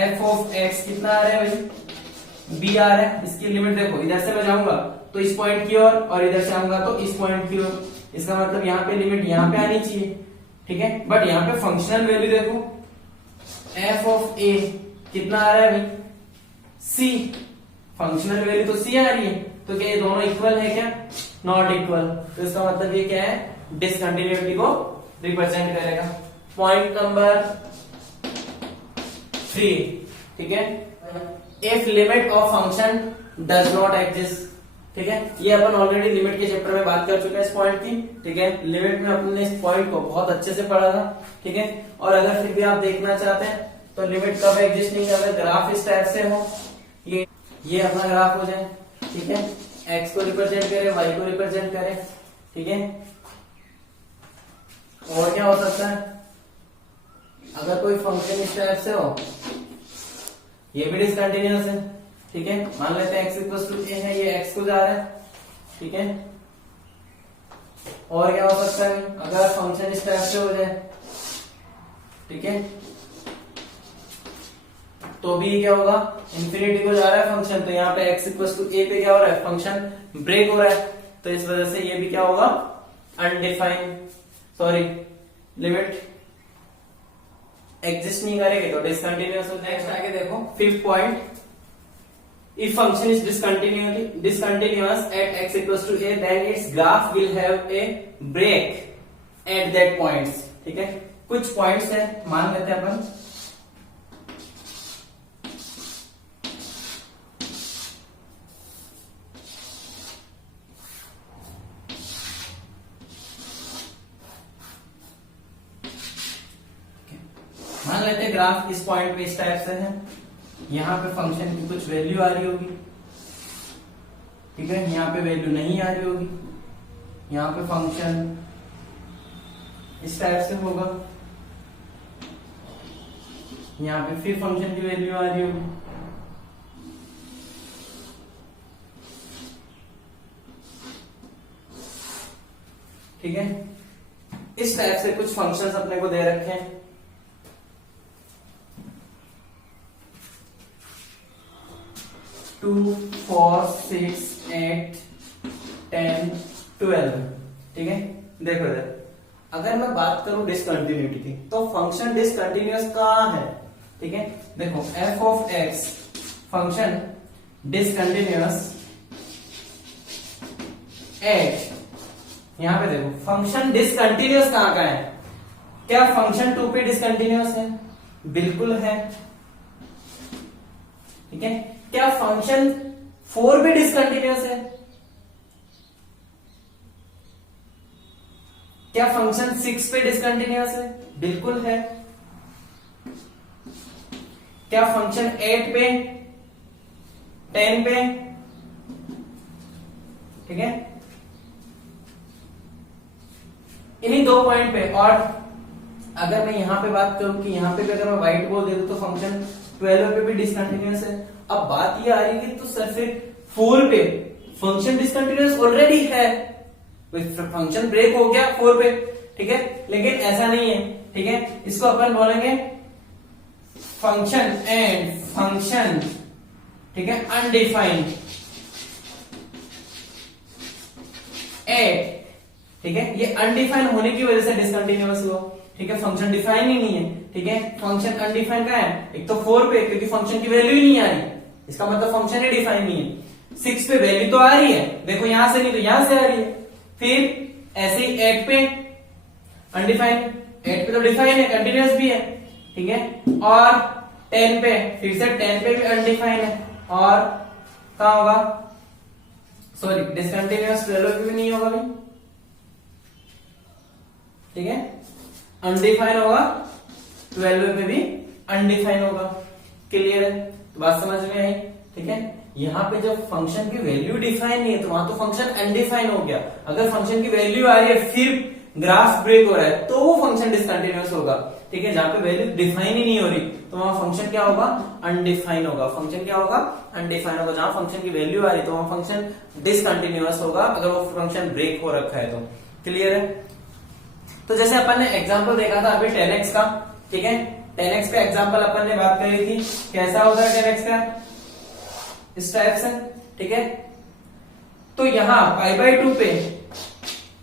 f of x कितना आ रहा है भाई, b आ रहा है। इसकी लिमिट देखो, इधर से मैं जाऊंगा तो इस पॉइंट की ओर और इधर से आऊंगा तो इस पॉइंट की ओर, इसका मतलब यहाँ पे लिमिट यहाँ पे आनी चाहिए। ठीक है, बट यहाँ पे फंक्शनल वैल्यू देखो, f ऑफ a कितना आ रहा है भाई, c, फंक्शनल वैल्यू तो c आ रही है, तो क्या ये दोनों इक्वल है क्या, नॉट इक्वल। तो इसका मतलब ये क्या है, डिसकंटिन्यूटी को रिप्रेजेंट करेगा। पॉइंट नंबर 3, ठीक है, if limit of function does not exist. ठीक है, ये अपन ऑलरेडी लिमिट के चैप्टर में बात कर चुके हैं इस पॉइंट की। ठीक है, लिमिट में अपने इस पॉइंट को बहुत अच्छे से पढ़ा था। ठीक है, और अगर फिर भी आप देखना चाहते हैं तो लिमिट कब एग्जिस्ट नहीं कर, ग्राफ इस टाइप से हो, ये अपना ग्राफ हो जाए। ठीक है, x को रिप्रेजेंट करे, y को रिप्रेजेंट करे। ठीक है, और क्या हो सकता है, अगर कोई फंक्शन इस टाइप से हो, ये भी डिसकंटिन्यूअस है। ठीक है, मान लेते हैं x इक्वल टू a है, ये x को जा रहा है। ठीक है, और क्या हो सकता है, अगर फंक्शन इस टाइप से हो जाए, ठीक है, तो भी क्या होगा, इंफिनिटी को जा रहा है फंक्शन, तो यहाँ पे x इक्वल टू a पे क्या हो रहा है, फंक्शन ब्रेक हो रहा है, तो इस वजह से ये भी क्या होगा, अनडिफाइंड, सॉरी लिमिट एग्जिस्ट नहीं करेगी तो डिसकंटिन्यूअस हो जाएगा। नेक्स्ट आगे देखो, fifth point, if function is discontinuous at x equals to a, then its graph will have a break at that points। ठीक है, कुछ पॉइंट्स है, मान लेते हैं अपन, मान लेते हैं ग्राफ इस पॉइंट पे इस टाइप से है, यहाँ पे फंक्शन की कुछ वैल्यू आ रही होगी। ठीक है, यहाँ पे वैल्यू नहीं आ रही होगी, यहाँ पे फंक्शन इस टाइप से होगा, यहाँ पे फिर फंक्शन की वैल्यू आ रही होगी। ठीक है, इस टाइप से कुछ फंक्शंस अपने को दे रखे हैं। 2, 4, 6, 8, 10, 12। ठीक है, देखो इधर, अगर मैं बात करूं डिसकंटिन्यूटी की, तो फंक्शन डिसकंटिन्यूअस कहां है। ठीक है, देखो f of x function discontinuous at, यहां पे देखो फंक्शन डिसकंटिन्यूअस कहां का है, क्या फंक्शन 2 पे डिसकंटिन्यूअस है, बिल्कुल है। ठीक है, क्या फंक्शन 4 पे डिसकंटिन्यूअस है, क्या फंक्शन 6 पे डिसकंटिन्यूअस है, बिल्कुल है। क्या फंक्शन 8 पे, 10 पे, ठीक है, इन्हीं 2 पॉइंट पे। और अगर मैं यहां पे बात करूं कि यहां पे भी अगर मैं व्हाइट बॉल दे दूं तो फंक्शन 12 पे भी डिसकंटिन्यूअस है। अब बात ये आ रही है कि तो सर फिर 4 पे फंक्शन डिसकंटिन्यूअस ऑलरेडी है, फंक्शन ब्रेक हो गया 4 पे। ठीक है, लेकिन ऐसा नहीं है। ठीक है, इसको अपन बोलेंगे फंक्शन एंड फंक्शन, ठीक है, अनडिफाइंड एट। ठीक है, ये अनडिफाइंड होने की वजह से डिसकंटिन्यूअस हुआ। ठीक है, फंक्शन डिफाइन ही नहीं है। ठीक है, फंक्शन अनडिफाइंड का है, एक तो 4 पे क्योंकि फंक्शन की वैल्यू ही नहीं आ रही, इसका मतलब फंक्शन ही डिफाइन नहीं है। 6 पे वैल्यू तो आ रही है, देखो यहां से नहीं तो यहां से आ रही है। फिर ऐसे ही 8 पे अनडिफाइन, 8 पे तो डिफाइन है, कंटिन्यूअस भी है, ठीक है। और 10 पे फिर से 10 पे भी अनडिफाइन है, और कहां होगा, सॉरी डिसकंटिन्यूअस 12 पे भी नहीं होगा भाई, ठीक है। अनडिफाइन होगा 12 पे भी अनडिफाइन होगा। क्लियर है, तो बात समझ में आई, ठीक है। यहाँ पे जब फंक्शन की वैल्यू डिफाइन नहीं है तो वहां तो फंक्शन अनडिफाइन हो गया। अगर फंक्शन की वैल्यू आ रही है फिर ग्राफ ब्रेक हो रहा है तो वो फंक्शन डिसकंटिन्यूअस होगा, ठीक है। जहां पे वैल्यू डिफाइन ही नहीं हो रही तो वहां फंक्शन क्या होगा, अनडिफाइन होगा। फंक्शन क्या होगा, अनडिफाइन होगा। जहां फंक्शन की वैल्यू आ रही है तो वहां फंक्शन डिसकंटिन्यूअस होगा, अगर वो फंक्शन ब्रेक हो रखा है तो। क्लियर है, तो जैसे अपन ने एग्जाम्पल देखा था अभी 10x का, ठीक है। 10x का एग्जाम्पल अपन ने बात करी थी, कैसा होता है 10x का, इस टाइप से, ठीक है। तो यहाँ π/2 पे,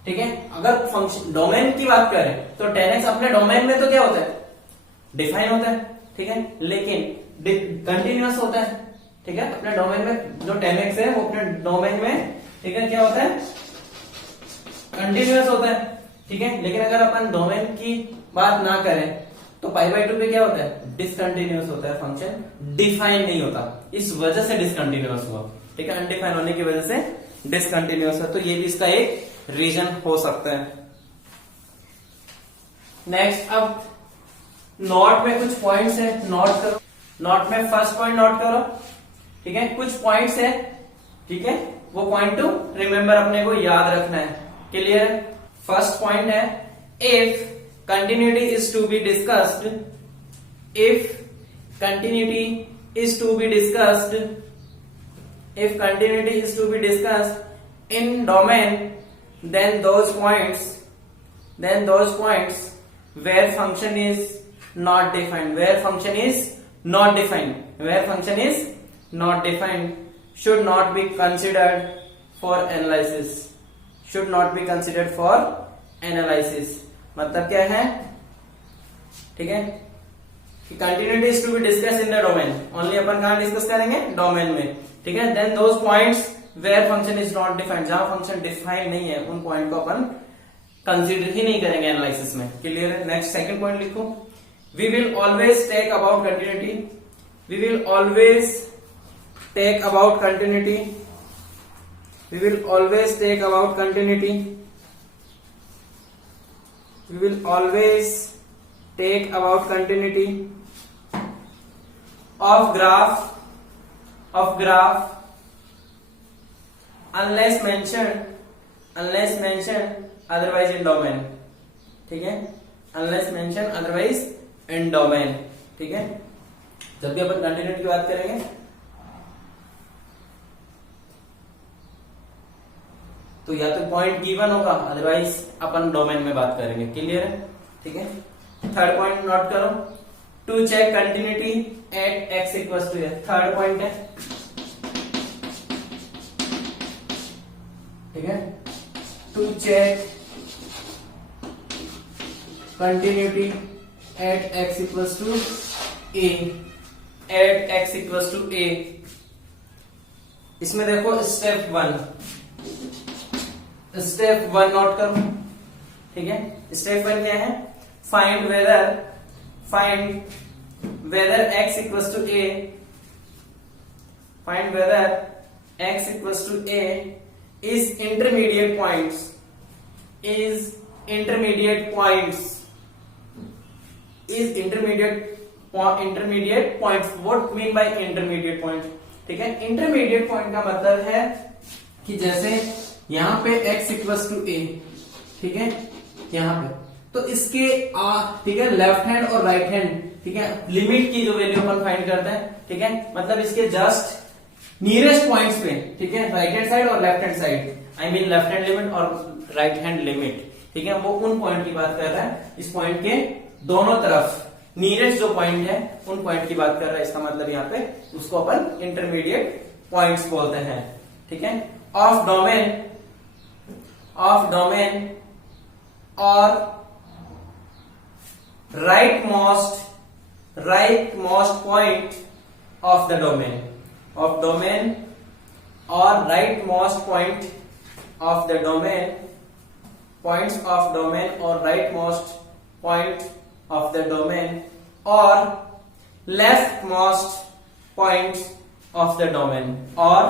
ठीक है, अगर फंक्शन डोमेन की बात करें तो 10x अपने डोमेन में तो क्या होता है, डिफाइन होता है, ठीक है, लेकिन कंटिन्यूअस होता है, ठीक है। अपने डोमेन में जो 10x है वो अपने डोमेन में, ठीक है, क्या होता है, कंटिन्यूअस होता है, ठीक है। लेकिन अगर अपन डोमेन की बात ना करें तो π/2 पे क्या होता है, डिसकंटिन्यूअस होता है, फंक्शन डिफाइन नहीं होता, इस वजह से डिसकंटिन्यूअस हुआ, ठीक है। अनडिफाइन होने की वजह से डिसकंटिन्यूअस है, तो ये भी इसका एक रीजन हो सकता है। नेक्स्ट, अब नोट में कुछ पॉइंट्स है, नोट करो। नोट में फर्स्ट पॉइंट नोट करो, ठीक है। कुछ पॉइंट्स है, ठीक है, वो पॉइंट टू रिमेंबर अपने को याद रखना है। क्लियर है, फर्स्ट पॉइंट है, if continuity is to be discussed, if continuity is to be discussed, if continuity is to be discussed in domain, then those points where function is not defined, where function is not defined should not be considered for analysis, should not be considered for analysis। मतलब क्या है, ठीक है, कि continuity is to be discuss in the domain, only अपन कहां discuss करेंगे, domain में, ठीक है। Then those points where function is not defined, जहां फंक्शन डिफाइंड नहीं है उन पॉइंट को अपन कंसीडर ही नहीं करेंगे एनालिसिस में। क्लियर है, नेक्स्ट सेकंड पॉइंट लिखो, we will always take about continuity, we will always take about continuity, we will always take about continuity, we will always take about continuity of graph unless mentioned otherwise in domain, ठीक है, unless mentioned otherwise in domain, ठीक है। जब भी अपन continuity की बात करेंगे तो या तो पॉइंट गिवन होगा, अदरवाइज अपन डोमेन में बात करेंगे। क्लियर है, ठीक है। थर्ड पॉइंट नोट करो, to check continuity at x equals to, third point है, ठीक है, to check continuity at x equals to a, at x equals to a। इसमें देखो स्टेप 1 नोट करो, ठीक है। स्टेप 1 क्या है, find whether x equals to a, find whether x equals to a is intermediate points, is intermediate points, what mean by intermediate point, ठीक है। Intermediate point का मतलब है कि जैसे यहां पे x इक्वल्स टू a, ठीक है, यहां पे तो इसके ठीक है, लेफ्ट हैंड और राइट हैंड, ठीक है, लिमिट की जो वैल्यू अपन फाइंड करते हैं, ठीक है, मतलब इसके जस्ट नियरेस्ट पॉइंट्स पे, ठीक है, राइट हैंड साइड और left hand side, I mean left hand limit और राइट हैंड लिमिट, ठीक है, वो उन पॉइंट की बात कर रहा है। इस पॉइंट के दोनों तरफ नियरेस्ट जो पॉइंट है उन पॉइंट की बात कर रहा है, इसका मतलब यहाँ पे उसको अपन इंटरमीडिएट पॉइंट्स बोलते हैं, ठीक है। ऑफ डोमेन और rightmost point of the domain, of domain or rightmost point of the domain points of domain और right most point of the domain और left most points of the domain और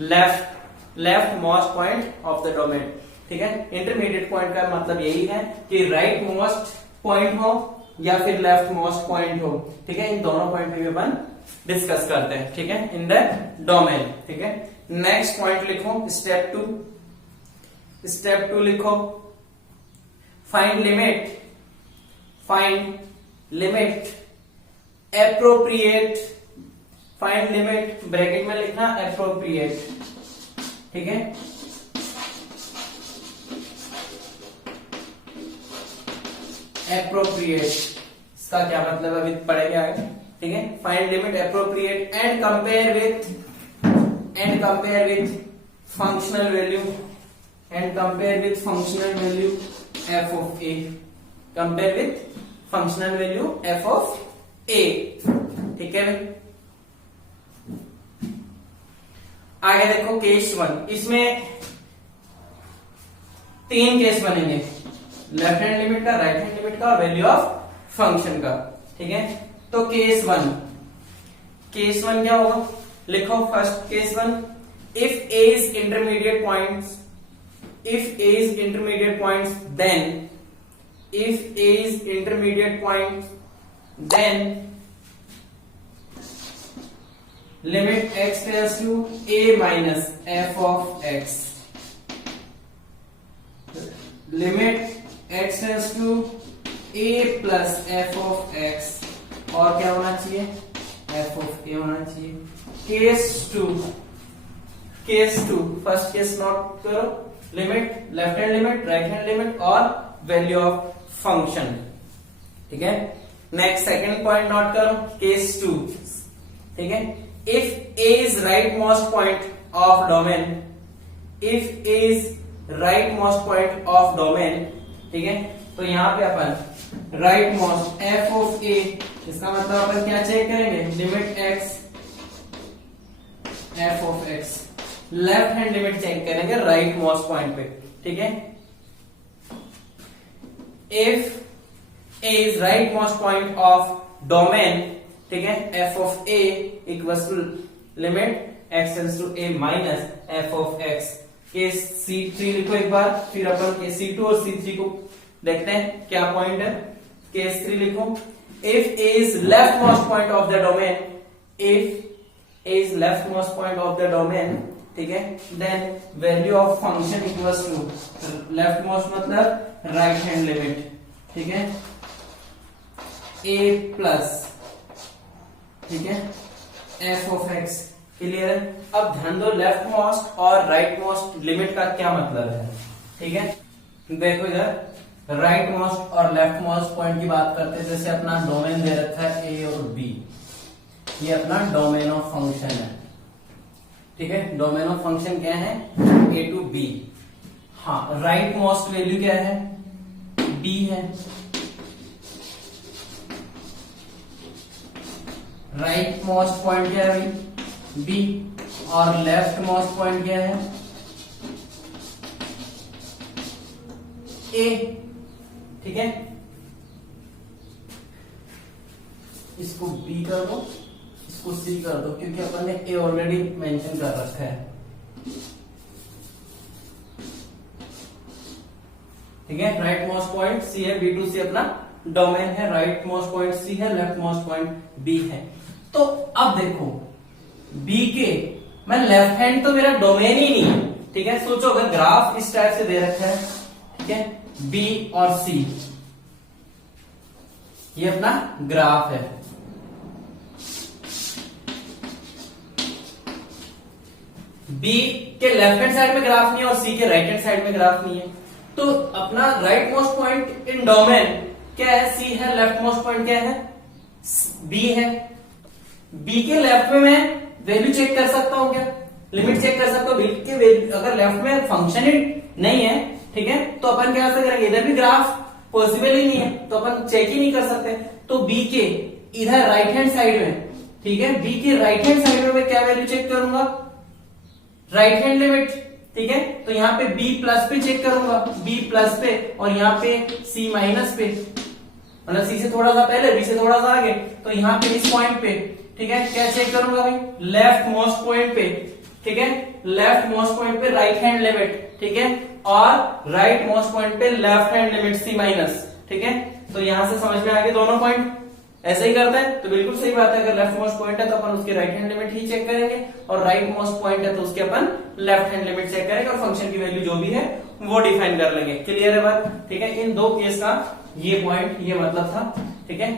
left most point of the domain. ठीक है, intermediate point का मतलब यही है कि राइट मोस्ट पॉइंट हो या फिर लेफ्ट मोस्ट पॉइंट हो। ठीक है, इन दोनों पॉइंट पे भी अपन डिस्कस करते हैं। ठीक है, इन द डोमेन। ठीक है, नेक्स्ट पॉइंट लिखो स्टेप 2। स्टेप 2 लिखो find limit appropriate. Find limit bracket में लिखना एप्रोप्रिएट। ठीक है, एप्रोप्रिएट इसका क्या मतलब अभी पढ़ेंगे आगे। ठीक है, find limit appropriate and compare with functional value f of a। Compare with functional value f of a। ठीक है भाई, आगे देखो केस 1। इसमें 3 केस बनेंगे, लेफ्ट हैंड लिमिट का, राइट हैंड लिमिट का और वैल्यू ऑफ फंक्शन का। ठीक है, तो केस 1 क्या होगा, लिखो first case 1। If a is intermediate points then limit x tends to a minus f of x। limit x tends to a plus f of x और क्या होना चाहिए, f of a होना चाहिए। केस 2 फर्स्ट केस नोट करो, limit left hand limit, right hand limit और value of function. ठीक है, नेक्स्ट सेकंड पॉइंट नोट करो केस 2। ठीक है, if a is right most point of domain, ठीक है, तो यहां पे अपन right most f of a, इसका मतलब अपन क्या चेक करेंगे, limit x f of x। Left hand limit check करेंगे राइट मोस्ट पॉइंट पे। ठीक है, if a is right most point of domain, ठीक है, f of a equals to limit x tends to a minus f of x। Case C3 लिखो एक बार, फिर अपन case C2 और C3 को देखते हैं क्या पॉइंट है। केस 3 लिखो if a is left most point of the domain, if a is left most point of the domain, ठीक है, then value of function equals to left most मतलब राइट हैंड लिमिट। ठीक है, a plus, ठीक है, f of x। Clear है, अब ध्यान दो लेफ्ट मोस्ट और राइट मोस्ट लिमिट का क्या मतलब है। ठीक है, देखो इधर राइट मोस्ट और लेफ्ट मोस्ट पॉइंट की बात करते हैं। जैसे अपना डोमेन दे रखा है a और b, ये अपना डोमेन ऑफ फंक्शन है। ठीक है, डोमेन ऑफ फंक्शन क्या है, a टू b। हाँ, राइट मोस्ट वैल्यू क्या है, b है। राइट मोस्ट पॉइंट क्या है भाई, b, और लेफ्ट मोस्ट पॉइंट क्या है, a। ठीक है, इसको b कर दो, इसको c कर दो, क्योंकि अपन ने a ऑलरेडी मेंशन कर रखा है। ठीक है, राइट मोस्ट पॉइंट c है, b टू c अपना डोमेन है, राइट मोस्ट पॉइंट c है, लेफ्ट मोस्ट पॉइंट b है। तो अब देखो b के, मैं लेफ्ट हैंड तो मेरा डोमेन ही नहीं है। ठीक है, सोचो अगर ग्राफ इस टाइप से दे रखा है, ठीक है, b और c, ये अपना ग्राफ है। b के लेफ्ट हैंड साइड में ग्राफ नहीं है और c के राइट हैंड साइड में ग्राफ नहीं है, तो अपना right most point in domain क्या है, c है, लेफ्ट मोस्ट पॉइंट क्या है, b है। b के लेफ्ट में मैं वैल्यू चेक कर सकता हूं क्या, लिमिट चेक कर सकता हूं। b के वैल्यू अगर लेफ्ट में फंक्शन ही नहीं है, ठीक है, तो अपन क्या करेंगे, इधर भी ग्राफ पॉसिबल ही नहीं है, तो अपन चेक ही नहीं कर सकते। तो b के इधर राइट हैंड साइड में, ठीक है, b के राइट हैंड साइड में मैं क्या वैल्यू चेक करूंगा, राइट हैंड लिमिट। ठीक है, तो यहाँ पे b प्लस पे चेक करूंगा, b प्लस पे, और यहाँ पे c माइनस पे, मतलब c से थोड़ा सा पहले b से थोड़ा सा आगे, तो यहाँ पे इस पॉइंट पे, ठीक है, क्या चेक करूंगा भाई, लेफ्ट मोस्ट पॉइंट पे, ठीक है, लेफ्ट मोस्ट पॉइंट पे राइट हैंड लिमिट, ठीक है, और राइट मोस्ट पॉइंट पे left hand limit c minus, ठीक है, तो यहां से समझ में आ गए दोनों पॉइंट ऐसे ही करते हैं, तो बिल्कुल सही बात है, अगर लेफ्ट मोस्ट पॉइंट है तो अपन उसकी राइट हैंड लिमिट ही चेक करेंगे, और राइट मोस्ट पॉइंट है तो उसके अपन लेफ्ट हैंड लिमिट चेक करेंगे, और फंक्शन की वैल्यू जो भी है वो डिफाइन कर लेंगे। क्लियर है बात, ठीक है, इन दो केस का ये पॉइंट, ये मतलब था, ठीक है।